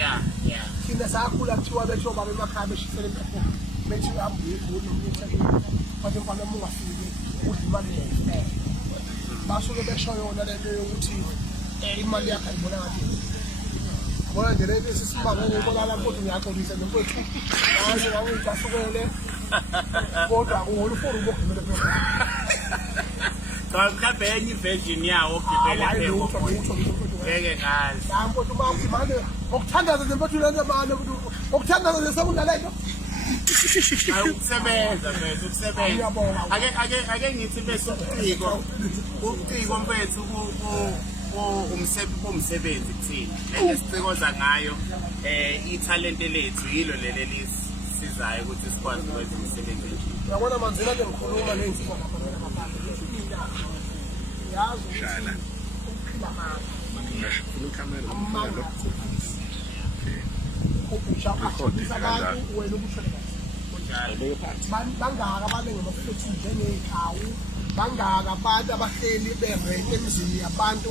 Yeah. thina sakhula kuthiwa betho babe emakhaya beshisele impepho bethi uhambe uyegula umnyethi bathi mfana ungafiki udla imali yefele basuke besho yona lento yokuthi imali yakhe ayibona ngathi bona nje lento sisibaga ngibona lapho ukuthi ngiyaxolisa nemfowethu manje ngabe ngisasukele kodwa akuholu for ukugcina phela mhlawumbe enye iversion yawo ogibela ngeke ngazi lapho uthi manje okuthandaza nje mfowethu lento manje okuthandaza nje sekundalento ukusebenza mfethu ukusebenza ake ngithi bese uciko mfethu umsebenzi kuthina lento sicikoza ngayo ithalente lethu yilo leli lisizayo ukuthi sikwazi ukwenza umsebenzi nje uyabona manje lento ngikhuluma nenzi yazi Shala. ukuphila manje Ngashukuru ikamera. wena ukusho bangaka abaningi bafethu njengey'khawu bangaka abantu abahleli berente emzini yabantu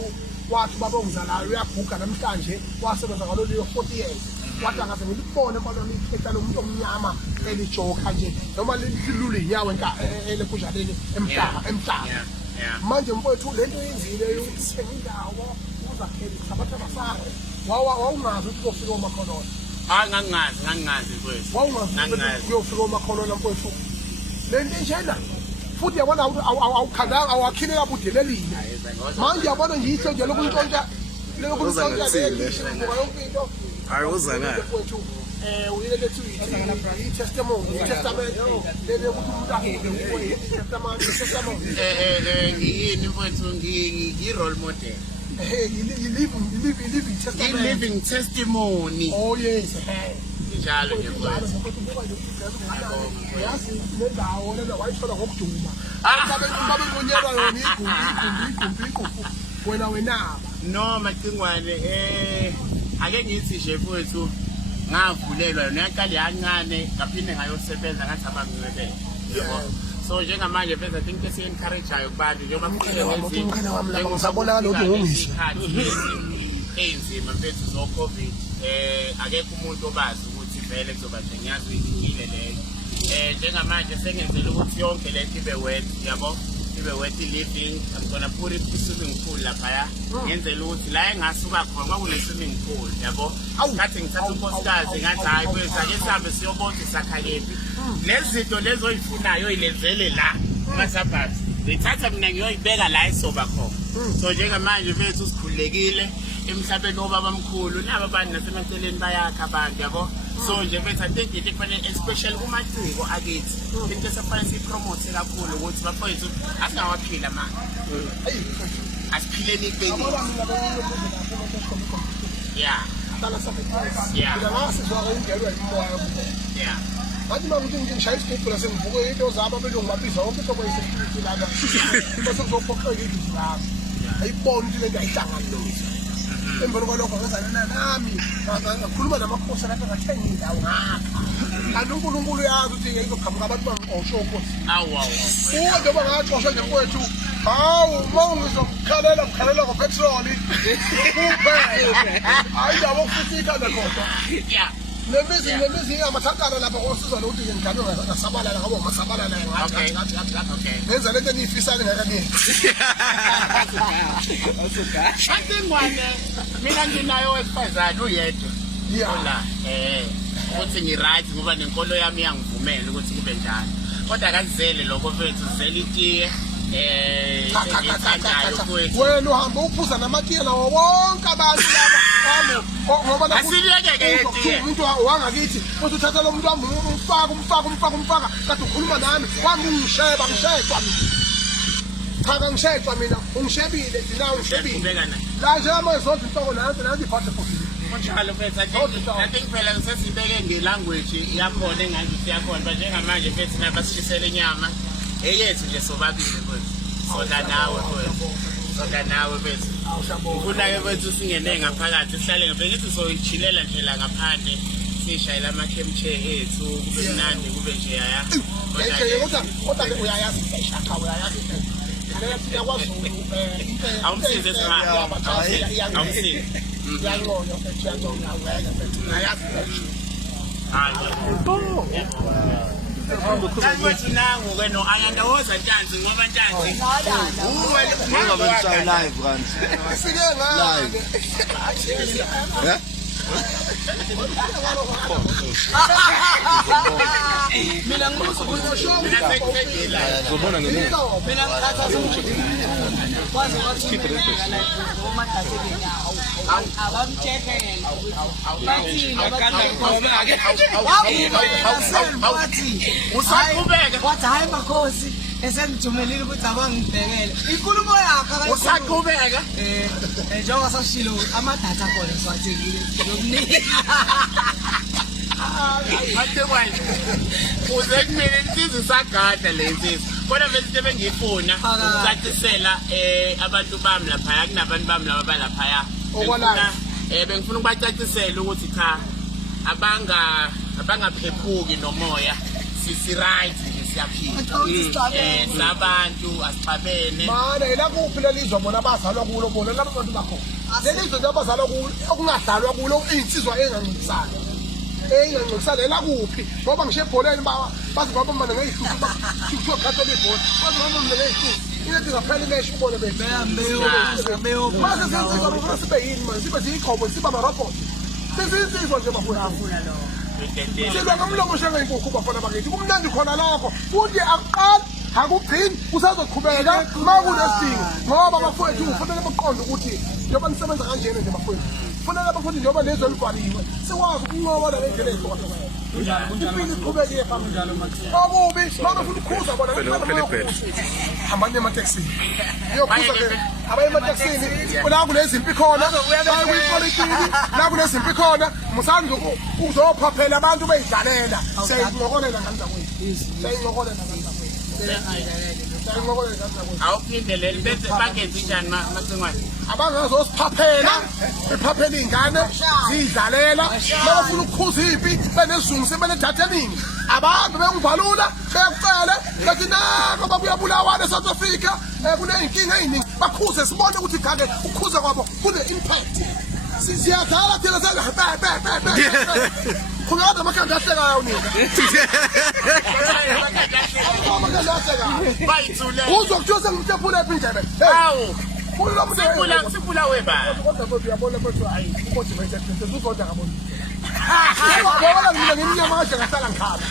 wathi babongizalayo uyaguga namhlanje wasebenza ngaloliyo 40 years wathi angaze ngilibone kwalona ikheta lomuntu omnyama elijoka nje noma lilule inyawo elekunjaleni emhlaba manje mfowethu lento yenzile yokuthenga indawo uzakhela isabatha basakhe wawungazi ukuthi kofika omakholona ngangingazi mfethu wawungazi kuyofika omakholona mfowethu lento njena futhi yabona awukhandanga awakhile kabudelelile manje yabona ngiyitho nje lokuntshontsha yonke into Hayi uzakala. uyilethu i-testimony i-testament lele ukuthi umuntu akhiphe i-testament ngiyini mfethu ngiyi-role model i-living testimony oh yes njalo nje mfethu yazi nendawo lena wayithola ngokuduma babengonyelwa yona igumbi wena wenaba no macingwane ake ngithi nje mfethu ngavulelwa yona yaqala yancane ngaphinde ngayosebenza ngathi abangiwebele yebo so njengamanje mfethu I think esi-encourageayo kubantu njengoba ngizabona lokho ngongisho enzima mfethu zo-COVID akekho umuntu obazi ukuthi vele kuzoba nje ngiyazi uyilile leyo njengamanje sengenzela ukuthi yonke lento ibe wet yabo ibe wet living I'm gonna put it swimming pool laphaya ngenzela ukuthi la engasuka khona kwakune-swimming pool yabo ngathi ngithatha unkosikazi ngathi hayi mfethu ake sihambe siyobona isakhalephi lezi zinto lezo oyifunayo ilenzele la kumasabhathi ngithatha mina ngiyoyibeka la esoba khona so njengamanje mfethu sikhululekile emhlabeni wobabamkhulu nabo abantu nasemaceleni bayakha abantu yabo so nje mfethu I think into efanele especially kumaciko akithi into esafanele siyipromote kakhulu ukuthi bafowethu asingawaphila manje asiphileni ibeni yeah Manje manje ngishaya isigubhu la sengivuke into zabo abelungu babiza wonke into boyisecurity lana bese kuzokhokhelwa izinto zabo ayibona into lento ayihlangani lokho emva kwalokho ngazana nami ngakhuluma namakhosi lapha ngathenga indawo ngakha kanti uNkulunkulu uyazi ukuthi ngizoqhamuka abantu bangiqoshoko njengoba ngaxoshwa nje mfowethu hawu mawungizokukhalela ngopetroli hayi yabo futhi ikhanda kodwa Lemizi amathankana lapha kosizwa ukuthi ngingane ngasabalala ngoba masabalala ngathi nenza lento enifisana ngakani Macingwane mina nginayo wesifazane uyedwa la ukuthi ngiright ngoba nenkolo yami iyangivumela ukuthi kube njalo kodwa akazizele lokho mfethu zizele itiye wena uhamba uphuza namatiye nawo wonke abantu laba ngoba asiliyeke umuntu wangakithi uthi uthatha lo muntu wami umfaka kade ukhuluma nami wami ungisheba ngishaywa cha ngishaywa mina ungishebile thina ungishebile la nje ama zonke inhloko nanti iphathe futhi njalo mfethu I think phela sesibeke ngelanguage yakhona engathi siyakhona but njengamanje mfethu nabasishisele inyama eyethu nje sobabili mfethu sola nawe mfethu ufuna-ke mfethu singene ngaphakathi sihlale ngithi soyichilela nje la ngaphandle sishayela amakhemche ethu kube mnandi kube nje yaya kodwa uyayazi isishaka uyayazi awumsize Yanconywa mfethu yanconywa aweke mfethu ayazi mfethu. Kanti nangu ke no ayandawoza Ntanzi ngoba Ntanzi live kanti. Sike ngake. Mina ngibuza ukuthi mina sekuphelile Uzobona ngemuva. mina ngikhatha ukuthi kwazi ukuthi usaqhubeka wathi hayi makhosi esengithumelile ukuthi abangibhekele inkulumo yakhe usaqhubeka njengoba sashilo amadatha khona siwathekile yokunika Hathe manje uze kumele insizwe sagada le insizwe kodwa bese into bengifuna ukucacisela abantu bami lapha kunabantu bami laba balapha bengifuna ukubacacisela ukuthi cha abangaphephuki nomoya sisi right siyaphila sabantu asixabene mana yena kuphi lelizwe bona abazalwa kulo bona laba bantu bakhona lelizwe nje abazalwa kulo okungadlalwa kulo insizwa engancintisana la kuphi ngoba ngisho ebholeni bazi ngoba mana ngeyihluku bakuthiwa Catholic ball bazi ngoba mina ngeyihluku into ngaphela imeshe ubone mase senzika bafuna sibe yini manje sibe ziqhobo siba ama-robot sesinsizwa nje bafuna silwa ngomlomo shengeyinkukhu bafana bakithi kumnandi khona lokho futhi akuqali akugcini kusazoqhubeka uma kunesidingo ngoba bafowethu kufanele baqonde ukuthi njengoba nisebenza kanjena nje bafowethu kufanele bafuthi njengoba lezwe elivaliwe sikwazi ukunqoba ngendlela eyihlukahlukene impilo iqhubekile phambili okubi uma bafuna ukukhuza bona hambani emateksini iyokhuza abaye emateksini la kunezimpi khona bayipolitiki la kunezimpi khona musani uzophaphela abantu beyidlalela siyayincokolela ngani zakwethu siyayincokolela ngani zakwethu awuphindele bese bangenzi njani macingwane abangazosiphaphela bephaphela iy'ngane ziyidlalela babafuna ukukhuza ipi benesizungu sebenedatha eningi abantu bengivalula bekucele bethi nako babuyabulawana eSouth Africa kuney'nkinga ey'ningi bakhuze sibone ukuthi gake ukukhuza kwabo kune-impact siyadlala thina khona kade amakhanda ahlekayo nina amakhanda ahlekayo bayithule uzwa kuthiwa sengimtephula ephi indlebe awu sipula weba kodwa kodwa uyabona kodwa hayi umotivated uzoda kabona ngoba mina ngimnyama kade ngahlala ngikhaba